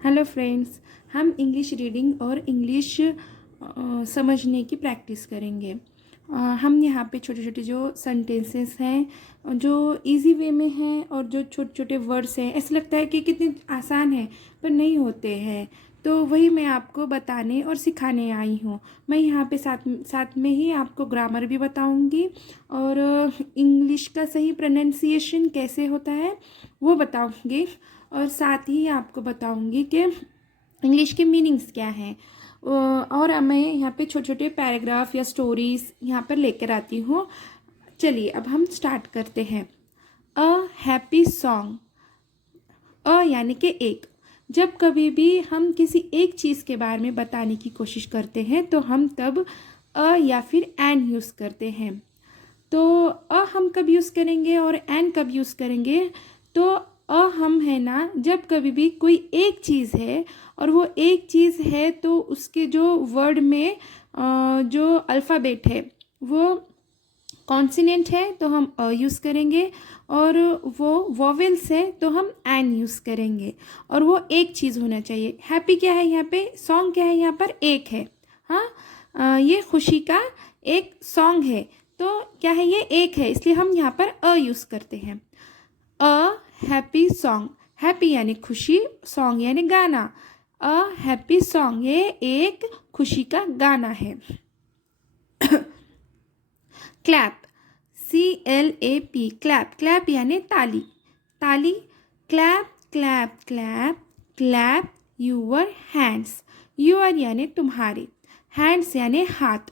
Hello friends, हम English reading और English समझने की प्रैक्टिस करेंगे। हम यहाँ पे छोटे छोटे जो सेंटेंसेस हैं जो इजी वे में हैं और जो छोटे छोटे वर्ड्स हैं, ऐसा लगता है कि कितने आसान है पर नहीं होते हैं। तो वही मैं आपको बताने और सिखाने आई हूँ। मैं यहाँ पे साथ साथ में ही आपको ग्रामर भी बताऊँगी और इंग्लिश का सही प्रोनाउंसिएशन कैसे होता है वो बताऊँगी, और साथ ही आपको बताऊंगी कि इंग्लिश के मीनिंग्स क्या हैं। और मैं यहाँ पे छोटे छोटे पैराग्राफ या स्टोरीज यहाँ पर लेकर आती हूँ। चलिए अब हम स्टार्ट करते हैं। A happy song. अ यानी कि एक। जब कभी भी हम किसी एक चीज़ के बारे में बताने की कोशिश करते हैं तो हम तब अ या फिर एन यूज़ करते हैं। तो अ हम कब यूज़ करेंगे और एन कब यूज़ करेंगे? तो अ हम है ना, जब कभी भी कोई एक चीज़ है और वो एक चीज़ है तो उसके जो वर्ड में जो अल्फ़ाबेट है वो कॉन्सिनेंट है तो हम अ यूज़ करेंगे, और वो वोवेल्स है तो हम एन यूज़ करेंगे, और वो एक चीज़ होना चाहिए। हैप्पी क्या है यहाँ पे? सॉन्ग क्या है यहाँ पर? एक है। हाँ, ये खुशी का एक सॉन्ग है तो क्या है? ये एक है, इसलिए हम यहाँ पर अ यूज़ करते हैं। A happy song. हैप्पी यानी खुशी, सॉन्ग यानी गाना। अ हैप्पी सॉन्ग, ये एक खुशी का गाना है। क्लैप। CLAP, clap. क्लैप यानी ताली। ताली। Clap clap clap clap your hands. Your यानी तुम्हारे, हैंड्स यानी हाथ।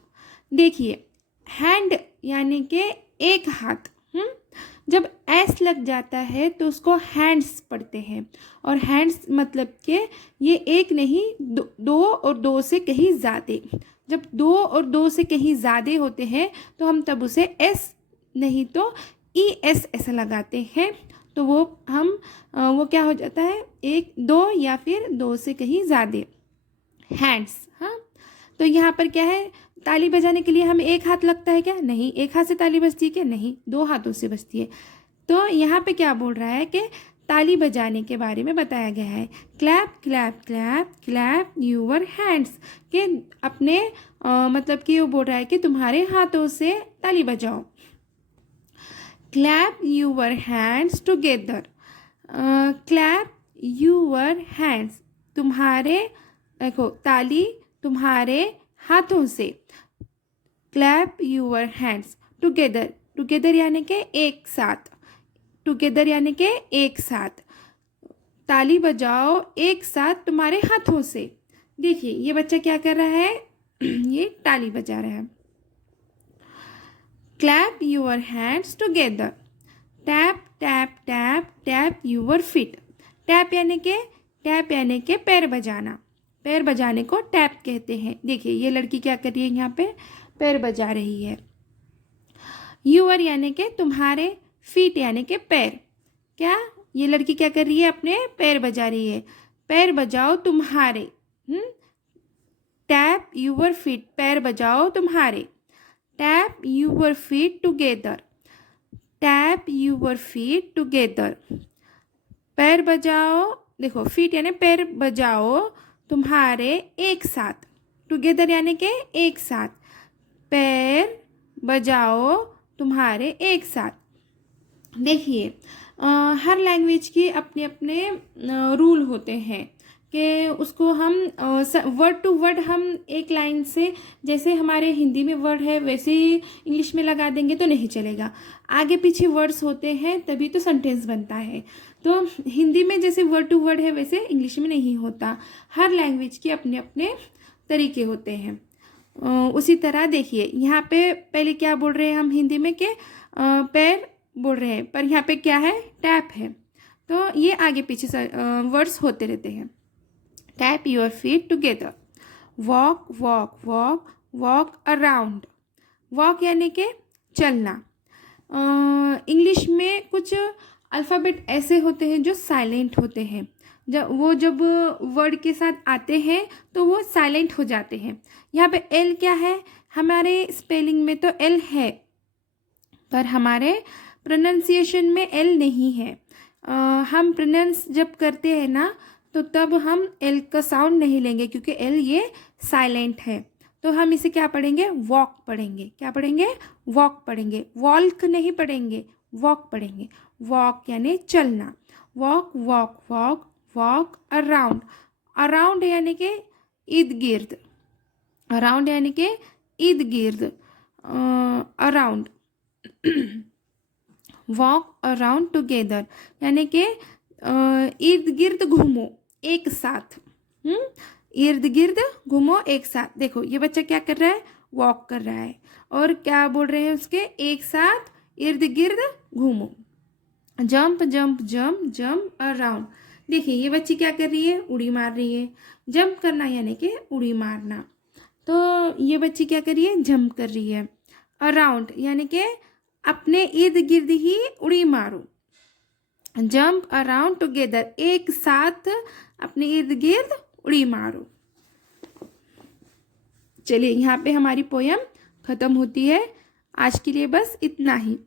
देखिए, हैंड यानी कि एक हाथ। जब एस लग जाता है तो उसको हैंड्स पढ़ते हैं, और हैंड्स मतलब कि ये एक नहीं, दो और दो से कहीं ज़्यादा। जब दो और दो से कहीं ज़्यादा होते हैं तो हम तब उसे एस नहीं तो ES ऐसा लगाते हैं, तो वो हम वो क्या हो जाता है? एक, दो या फिर दो से कहीं ज़्यादा हैंड्स। हाँ, तो यहाँ पर क्या है? ताली बजाने के लिए हमें एक हाथ लगता है क्या? नहीं। एक हाथ से ताली बजती है क्या? नहीं, दो हाथों से बजती है। तो यहाँ पे क्या बोल रहा है कि ताली बजाने के बारे में बताया गया है। Clap clap clap clap your hands, के अपने मतलब कि वो बोल रहा है कि तुम्हारे हाथों से ताली बजाओ। Clap your hands together. Clap your hands, तुम्हारे, देखो, ताली तुम्हारे हाथों से। Clap your hands together. Together यानी कि एक साथ। टुगेदर यानी कि एक साथ। ताली बजाओ एक साथ तुम्हारे हाथों से। देखिए ये बच्चा क्या कर रहा है? ये ताली बजा रहा है। Clap your hands together. Tap tap tap tap your feet. Tap यानी के पैर बजाना। पैर बजाने को टैप कहते हैं। देखिए ये लड़की क्या कर रही है? यहाँ पे पैर बजा रही है। यूअर यानी के तुम्हारे, फीट यानी के पैर। क्या ये लड़की क्या कर रही है? अपने पैर बजा रही है। पैर बजाओ तुम्हारे। टैप यूअर फीट, पैर बजाओ तुम्हारे। Tap your feet together. Tap your feet together. पैर बजाओ, देखो, फीट यानी पैर बजाओ तुम्हारे एक साथ। टुगेदर यानी के एक साथ। पैर बजाओ तुम्हारे एक साथ। देखिए हर लैंग्वेज के अपने अपने रूल होते हैं कि उसको हम वर्ड टू वर्ड हम एक लाइन से, जैसे हमारे हिंदी में वर्ड है वैसे ही इंग्लिश में लगा देंगे तो नहीं चलेगा। आगे पीछे वर्ड्स होते हैं तभी तो सेंटेंस बनता है। तो हिंदी में जैसे वर्ड टू वर्ड है वैसे इंग्लिश में नहीं होता। हर लैंग्वेज के अपने अपने तरीके होते हैं। उसी तरह देखिए यहाँ पे पहले क्या बोल रहे हैं हम हिंदी में कि पैर बोल रहे हैं, पर यहाँ पे क्या है? टैप है। तो ये आगे पीछे वर्ड्स होते रहते हैं। Tap your feet together. Walk walk walk walk around. Walk यानी कि चलना। इंग्लिश में कुछ अल्फ़ाबेट ऐसे होते हैं जो साइलेंट होते हैं। जब वर्ड के साथ आते हैं तो वो साइलेंट हो जाते हैं। यहाँ पे एल क्या है? हमारे स्पेलिंग में तो एल है पर हमारे प्रोनाउंसिएशन में एल नहीं है। हम प्रोनाउंस जब करते हैं ना तो तब हम एल का साउंड नहीं लेंगे क्योंकि एल ये साइलेंट है। तो हम इसे क्या पढ़ेंगे, वॉक पढ़ेंगे। क्या पढ़ेंगे, वॉक पढ़ेंगे, वॉल्क नहीं पढ़ेंगे, वॉक पढ़ेंगे। वॉक यानी चलना, walk walk walk walk. Around, around यानी कि इर्द गिर्द, अराउंड यानी कि इर्द गिर्द, अराउंड। वॉक अराउंड टुगेदर यानी कि इर्द गिर्द घूमो एक साथ। इर्द गिर्द घूमो एक साथ। देखो ये बच्चा क्या कर रहा है, वॉक कर रहा है, और क्या बोल रहे हैं उसके, एक साथ इर्द गिर्द घूमो। Jump jump jump jump around. देखिए ये बच्ची क्या कर रही है, उड़ी मार रही है। जंप करना यानी कि उड़ी मारना, तो ये बच्ची क्या कर रही है, जंप कर रही है। अराउंड यानी कि अपने इर्द गिर्द ही उड़ी मारो। जंप अराउंड टुगेदर, एक साथ अपने इर्द गिर्द उड़ी मारो। चलिए यहाँ पे हमारी पोयम ख़त्म होती है। आज के लिए बस इतना ही।